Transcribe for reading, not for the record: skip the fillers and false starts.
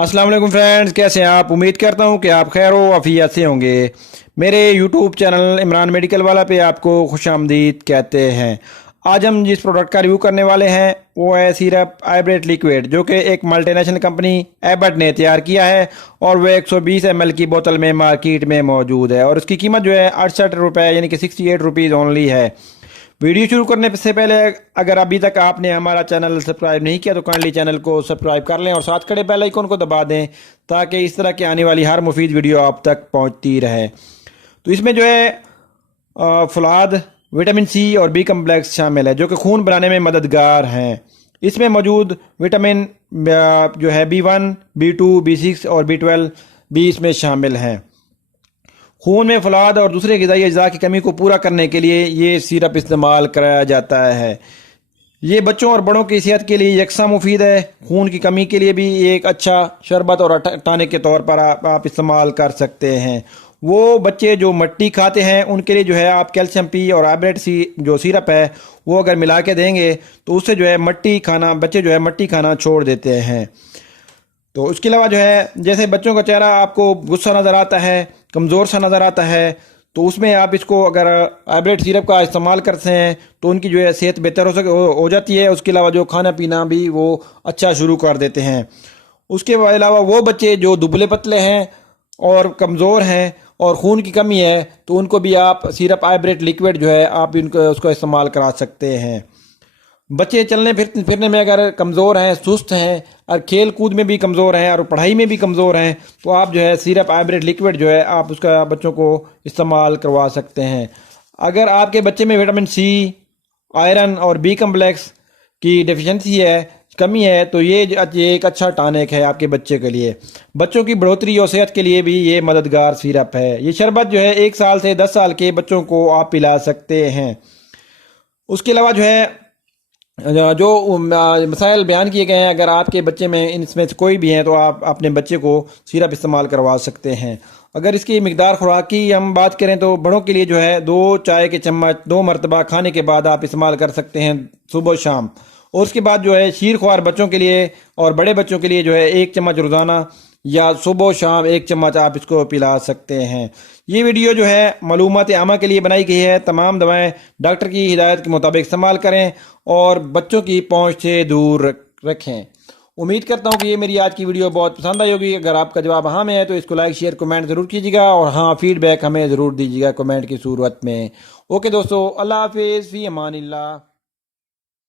अस्सलाम वालेकुम फ्रेंड्स, कैसे हैं आप। उम्मीद करता हूं कि आप खैर व आफियत से होंगे। मेरे यूट्यूब चैनल इमरान मेडिकल वाला पे आपको खुशामदीद कहते हैं। आज हम जिस प्रोडक्ट का रिव्यू करने वाले हैं वो है सिरप आइब्रेट लिक्विड, जो कि एक मल्टीनेशनल कंपनी एबट ने तैयार किया है और वह 120 ml की बोतल में मार्केट में मौजूद है और उसकी कीमत जो है 68 रुपये यानी कि 68 रुपीज़ ओनली है। वीडियो शुरू करने से पहले अगर अभी तक आपने हमारा चैनल सब्सक्राइब नहीं किया तो काइंडली चैनल को सब्सक्राइब कर लें और साथ खड़े बेल आइकन को दबा दें ताकि इस तरह की आने वाली हर मुफीद वीडियो आप तक पहुंचती रहे। तो इसमें जो है फुलाद, विटामिन सी और बी कम्प्लेक्स शामिल है जो कि खून बनाने में मददगार हैं। इसमें मौजूद विटामिन जो है B1, B2, B6 और B12 भी इसमें शामिल हैं। खून में फौलाद और दूसरे ग़िज़ाई अज्जा की कमी को पूरा करने के लिए ये सिरप इस्तेमाल कराया जाता है। ये बच्चों और बड़ों की सेहत के लिए यकसा मुफीद है। खून की कमी के लिए भी ये एक अच्छा शरबत और टॉनिक के तौर पर आप इस्तेमाल कर सकते हैं। वो बच्चे जो मट्टी खाते हैं उनके लिए जो है आप कैल्शियम पी और आइब्रेट सी जो सिरप है वो अगर मिला के देंगे तो उससे जो है मट्टी खाना, बच्चे जो है मट्टी खाना छोड़ देते हैं। तो उसके अलावा जो है जैसे बच्चों का चेहरा आपको गुस्सा नज़र आता है, कमज़ोर सा नज़र आता है, तो उसमें आप इसको अगर आइब्रेट सिरप का इस्तेमाल करते हैं तो उनकी जो है सेहत बेहतर हो जाती है। उसके अलावा जो खाना पीना भी वो अच्छा शुरू कर देते हैं। उसके अलावा वो बच्चे जो दुबले पतले हैं और कमज़ोर हैं और खून की कमी है तो उनको भी आप सिरप आइब्रेट लिक्विड जो है आप इनको उसको इस्तेमाल करा सकते हैं। बच्चे चलने फिरने में अगर कमज़ोर हैं, सुस्त हैं और खेल कूद में भी कमज़ोर हैं और पढ़ाई में भी कमज़ोर हैं तो आप जो है सिरप आइब्रेट लिक्विड जो है आप उसका बच्चों को इस्तेमाल करवा सकते हैं। अगर आपके बच्चे में विटामिन सी, आयरन और बी कम्प्लेक्स की डेफिशिएंसी है, कमी है, तो ये एक अच्छा टॉनिक है आपके बच्चे के लिए। बच्चों की बढ़ोतरी और सेहत के लिए भी ये मददगार सिरप है। ये शरबत जो है 1 साल से 10 साल के बच्चों को आप पिला सकते हैं। उसके अलावा जो है जो मसाइल बयान किए गए हैं, अगर आपके बच्चे में इनमें से कोई भी हैं तो आप अपने बच्चे को सिरप इस्तेमाल करवा सकते हैं। अगर इसकी मिकदार खुराक की हम बात करें तो बड़ों के लिए जो है 2 चाय के चम्मच 2 मरतबा खाने के बाद आप इस्तेमाल कर सकते हैं सुबह शाम। और उसके बाद जो है शीर ख्वार बच्चों के लिए और बड़े बच्चों के लिए जो है 1 चम्मच रोज़ाना या सुबह शाम 1 चम्मच आप इसको पिला सकते हैं। ये वीडियो जो है मालूमात आमा के लिए बनाई गई है। तमाम दवाएं डॉक्टर की हिदायत के मुताबिक इस्तेमाल करें और बच्चों की पहुंच से दूर रखें। उम्मीद करता हूं कि ये मेरी आज की वीडियो बहुत पसंद आई होगी। अगर आपका जवाब हाँ में है तो इसको लाइक शेयर कमेंट ज़रूर कीजिएगा और हाँ फीडबैक हमें ज़रूर दीजिएगा कमेंट की सूरत में। ओके दोस्तों, अल्लाह हाफिज़, फ़ी अमानिल्लाह।